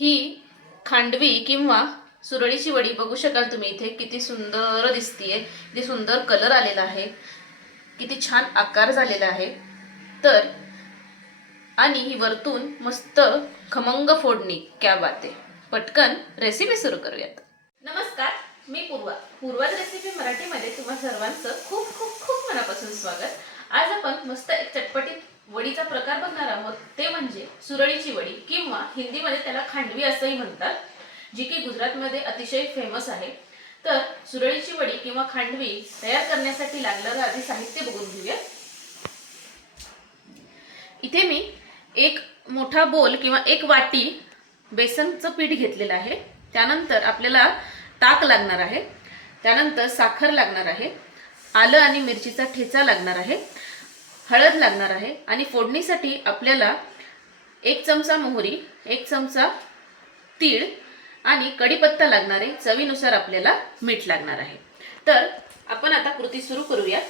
ही खांडवी किंवा सुरळीची वडी बघू शकाल तुम्ही इथे. किती सुंदर दिसतीये. किती सुंदर कलर आलेला आहे. किती छान आकार झालेला आहे. तर आणि ही वरतून मस्त खमंग फोडणी. क्या बाते पटकन रेसिपी सुरू करूयात. नमस्कार मी पूर्वा. पूर्वाज रेसिपी मराठीमध्ये तुम्हा सर्वांचं खूप खूप खूप मनापासून स्वागत. आज आपण मस्त एक चटपटीत वडीचा प्रकार बघणार आहोत. ते म्हणजे सुरळीची वडी किंवा हिंदीमध्ये त्याला खांडवी असंही म्हणतात जी की गुजरातमध्ये अतिशय फेमस आहे. तर सुरळीची वडी किंवा खांडवी तयार करण्यासाठी लागणारं आधी साहित्य बघून घेऊया. इथे मी एक मोठा बोल किंवा एक वाटी बेसनचं पीठ घेतलेलं आहे. त्यानंतर आपल्याला ताक लागणार आहे. त्यानंतर साखर लागणार आहे. आलं आणि मिरचीचा ठेचा लागणार आहे. हळद लागणार आहे. आणि फोडणीसाठी आपल्याला एक चमचा मोहरी एक चमचा तीळ आणि कढीपत्ता लागणार आहे चवीनुसार आपल्याला मीठ लागणार आहे. तर आपण आता कृती सुरू करूया.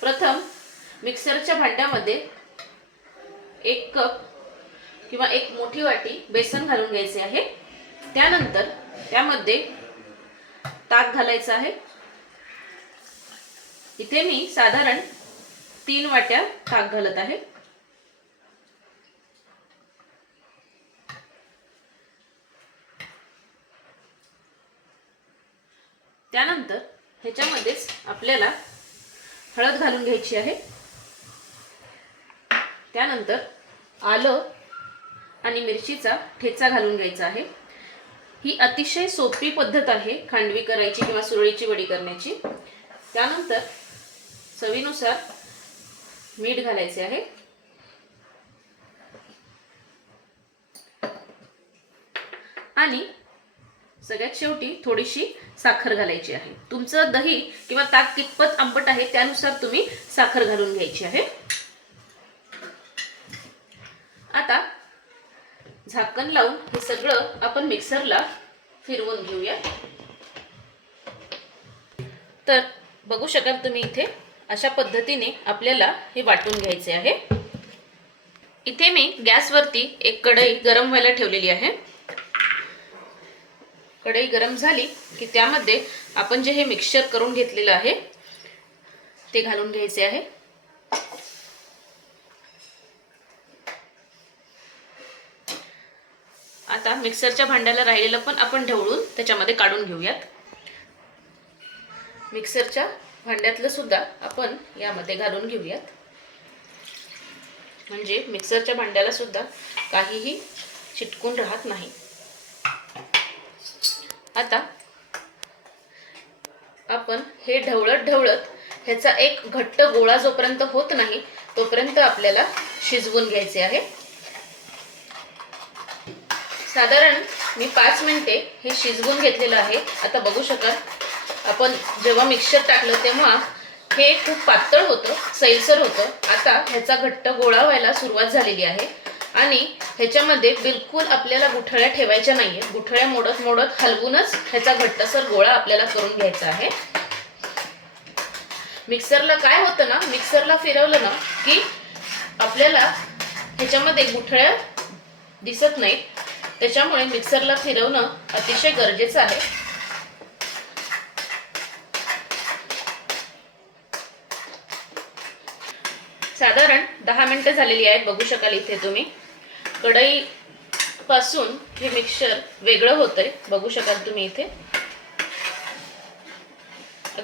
प्रथम मिक्सरच्या भांड्यामध्ये एक कप किंवा एक मोठी वाटी बेसन घालून घ्यायचे आहे. त्यानंतर त्यामध्ये ताक घालायचं आहे. इथे मी साधारण तीन वाट्या ताक घालत आहे. त्यानंतर ह्याच्यामध्येच आपल्याला हळद घालून घ्यायची आहे. त्यानंतर आलं आणि मिरचीचा ठेचा घालून घ्यायचा आहे. ही अतिशय सोपी पद्धत आहे खांडवी करायची किंवा सुरळीची वडी करण्याची. त्यानंतर चवीनुसार मीठ घालायचे आहे. आणि सगळ्यात शेवटी थोडीशी साखर घालायची आहे. तुमचं दही किंवा ताक कितपत आंबट आहे त्यानुसार तुम्ही साखर घालून घ्यायची आहे. आता झाकण लावून हे सगळं आपण मिक्सरला फिरवून घेऊया. तर बघू शकाल तुम्ही इथे अशा पद्धतीने आपल्याला हे वाटून घ्यायचे आहे. इथे मी गॅसवरती एक कढई गरम व्हायला ठेवलेली आहे. कढई गरम झाली की त्यामध्ये आपण जे हे मिक्सचर करून घेतलेलं आहे ते घालून घ्यायचे आहे. आता मिक्सरच्या भांड्याला राहिलेलं पण आपण ढवळून त्याच्यामध्ये काढून घेऊयात. मिक्सरच्या भांड्यातलं सुद्धा आपण यामध्ये घालून घेऊयात. म्हणजे मिक्सरच्या भांड्याला सुद्धा काहीही चिटकून राहत नाही. आता आपण हे ढवळत ढवळत ह्याचा एक घट्ट गोळा जोपर्यंत होत नाही तोपर्यंत आपल्याला शिजवून घ्यायचे आहे. साधारण मी पाच मिनिटे हे शिजवून घेतलेलं आहे. आता बघू शकाल. आपण जेव्हा मिक्सर टाकलं तेव्हा हे खूप पातळ होतं सैलसर होतं. आता ह्याचा घट्ट गोळा व्हायला सुरुवात झालेली आहे. आणि ह्याच्यामध्ये बिलकुल आपल्याला गुठळ्या ठेवायच्या नाहीये गुठळ्या मोडत मोडत हलवूनच ह्याचा घट्टसर गोळा आपल्याला करून घ्यायचा आहे. मिक्सरला काय होतं ना मिक्सरला फिरवलं ना की आपल्याला ह्याच्यामध्ये गुठळ्या दिसत नाहीत. त्याच्यामुळे मिक्सरला फिरवणं अतिशय गरजेचं आहे. साधारण दहा मिनिटं झालेली आहेत बघू शकाल इथे तुम्ही. कढई पासून हे मिक्सचर वेगळं होतंय. बघू शकाल तुम्ही इथे.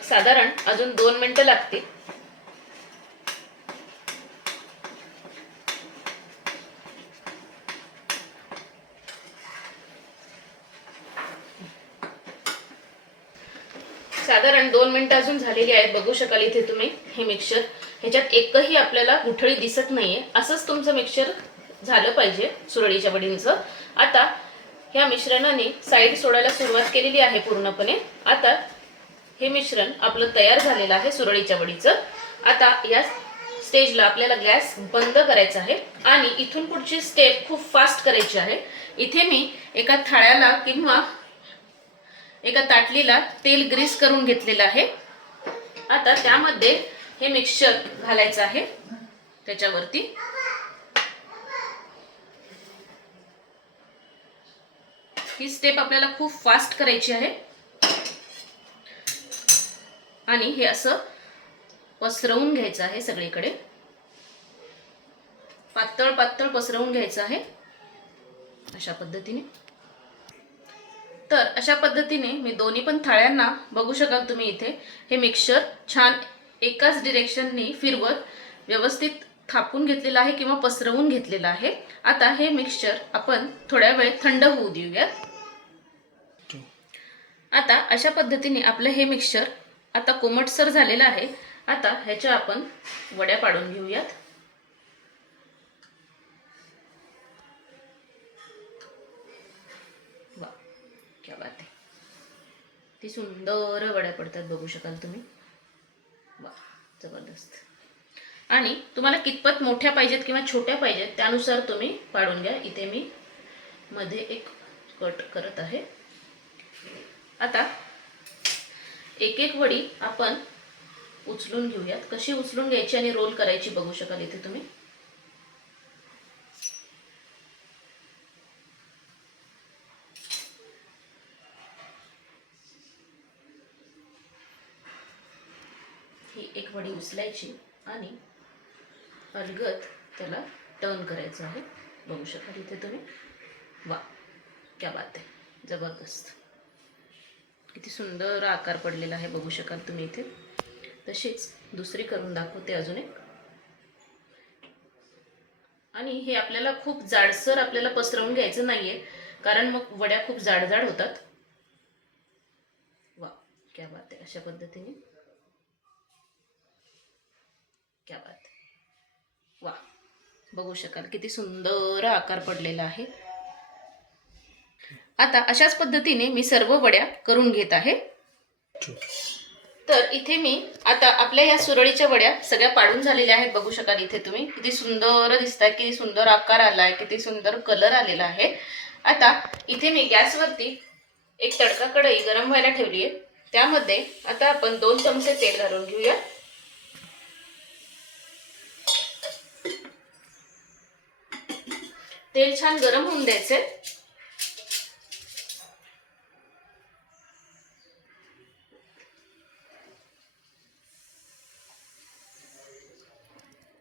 साधारण अजून दोन मिनिटं लागतील. साधारण दोन मिनिटं अजून झालेली आहेत. बघू शकाल इथे तुम्ही हे मिक्सचर ह्याच्यात एकही आपल्याला गुठळी दिसत नाहीये. असंच तुमचं मिक्सचर झालं पाहिजे सुरळीच्या वडींचं आता ह्या मिश्रणाने साईड सोडायला सुरुवात केलेली आहे पूर्णपणे. आता हे मिश्रण आपलं तयार झालेलं आहे सुरळीच्या वडीचं. आता या स्टेजला आपल्याला गॅस बंद करायचा आहे आणि इथून पुढची स्टेप खूप फास्ट करायची आहे. इथे मी एका थाळ्याला किंवा एका ताटलीला तेल ग्रीस करून घेतलेलं आहे. आता त्यामध्ये हे मिक्सचर घालायचं आहे त्याच्यावरती. ही स्टेप आपल्याला खूप फास्ट करायची आहे. आणि हे असं पसरवून घ्यायचं आहे सगळीकडे. पातळ पातळ पसरवून घ्यायचं आहे. अशा पद्धतीने. तर अशा पद्धतीने मी दोन्ही पण थाळ्यांना बघू शकाल तुम्ही इथे. हे मिक्सर छान एकाच डिरेक्शननी फिरवत व्यवस्थित थापून घेतलेलं आहे किंवा पसरवून घेतलेलं आहे. आता हे मिक्सचर आपण थोड्या वेळ थंड होऊ देऊयात. आता अशा पद्धतीने आपलं हे मिक्सचर आता कोमटसर झालेलं आहे. आता ह्याच्या आपण वड्या पाडून घेऊयात. वा क्या बात आहे. ती सुंदर वड्या पडतात बघू शकाल तुम्ही. वा जबरदस्त. आणि तुम्हाला कितपत मोठ्या पाहिजेत किंवा छोट्या पाहिजेत त्यानुसार तुम्ही पाडून घ्या. इथे मी मध्ये एक कट करत आहे. आता एक एक वडी आपण उचलून घेऊयात. कशी उचलून घ्यायची आणि रोल करायची बघू शकाल इथे तुम्ही. ही एक वडी उचलायची आणि अलगत त्याला टर्न करायचं आहे. बघू शकाल इथे तुम्ही. वा क्या बात आहे. जबरदस्त. किती सुंदर आकार पडलेला आहे बघू शकाल तुम्ही इथे. तशीच दुसरी करून दाखवते अजून एक. आणि हे आपल्याला खूप जाडसर आपल्याला पसरवून घ्यायचं नाहीये कारण मग वड्या खूप जाड जाड होतात. वा क्या बात आहे. अशा पद्धतीने. क्या बात आहे. वा. बघू शकाल किती सुंदर आकार पडलेला आहे. आता अशाच पद्धतीने मी सर्व वड्या करून घेत आहे. तर इथे मी आता आपल्या या सुरळीच्या वड्या सगळ्या पाडून झालेल्या आहेत. बघू शकाल इथे तुम्ही किती सुंदर दिसत आहे किती सुंदर आकार आलाय किती सुंदर कलर आलेला आहे. आता इथे मी गॅसवरती एक तडका कढई गरम व्हायला ठेवली आहे त्यामध्ये आता आपण दोन चमचे तेल घालून घेऊया. तेल छान गरम होऊन द्यायचे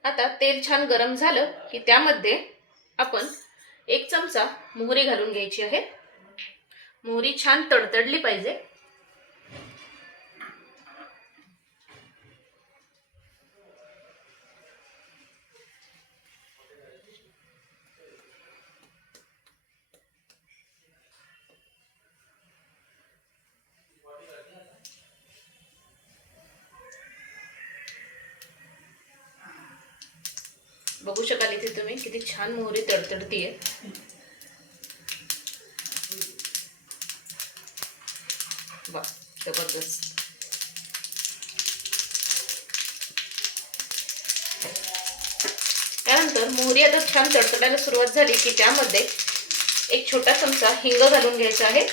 आता तेल छान गरम झालं की त्यामध्ये आपण एक चमचा मोहरी घालून घ्यायची आहे. मोहरी छान तडतडली पाहिजे. बघू शकाल इथे तुम्ही किती छान मोहरी तडतडतीये. वा जबरदस्त. त्यानंतर मोहरी आता छान तडतडायला सुरुवात झाली की त्यामध्ये एक छोटा चमचा हिंग घालून घ्यायचा आहे.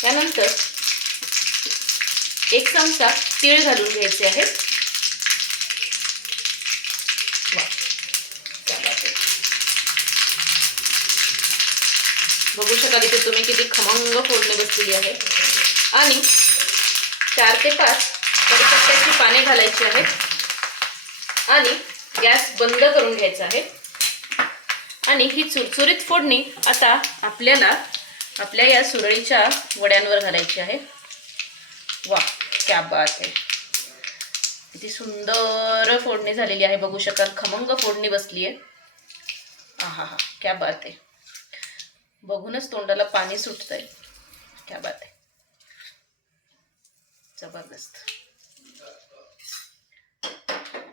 त्यानंतर एक चमचा तीळ घालून घ्यायचे आहे. बघू शकाल इथे तुम्ही किती खमंग फोडणी बसलेली आहे. आणि चार ते पाच कडीपत्त्याची पाने घालायची आहेत. आणि गॅस बंद करून घ्यायचा आहे. आणि ही चुरचुरीत फोडणी आता आपल्याला आपल्या या सुरळीच्या वड्यांवर घालायची आहे. वा क्या बात आहे. किती सुंदर फोडणी झालेली आहे. बघू शकाल खमंग फोडणी बसली आहे हा हा क्या बात आहे. बघूनच तोंडाला पाणी सुटतंय. क्या बात आहे. जबरदस्त.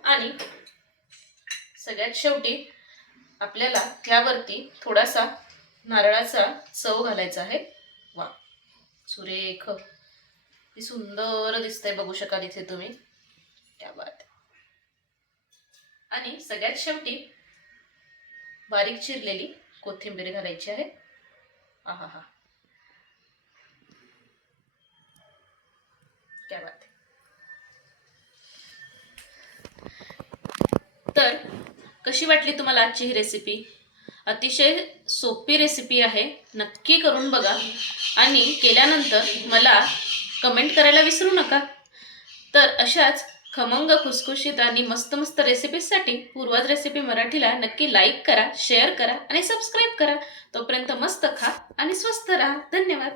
आणि सगळ्यात शेवटी आपल्याला त्यावरती थोडासा नारळाचा चव घालायचा आहे. वा सुरेख. ती सुंदर दिसतंय बघू शकाल इथे तुम्ही. क्या बात आणि सगळ्यात शेवटी बारीक चिरलेली कोथिंबीर घालायची आहे. हा क्या बात तर कशी वाटली तुम्हाला आजची ही रेसिपी अतिशय सोपी रेसिपी आहे. नक्की करून बघा. आणि केल्यानंतर मला कमेंट करायला विसरू नका. तर अशाच खमंग खुसखुशीत आणि मस्त मस्त रेसिपीजसाठी पूर्वज रेसिपी मराठीला नक्की लाईक करा शेअर करा आणि सबस्क्राईब करा. तोपर्यंत मस्त खा आणि स्वस्त राहा. धन्यवाद.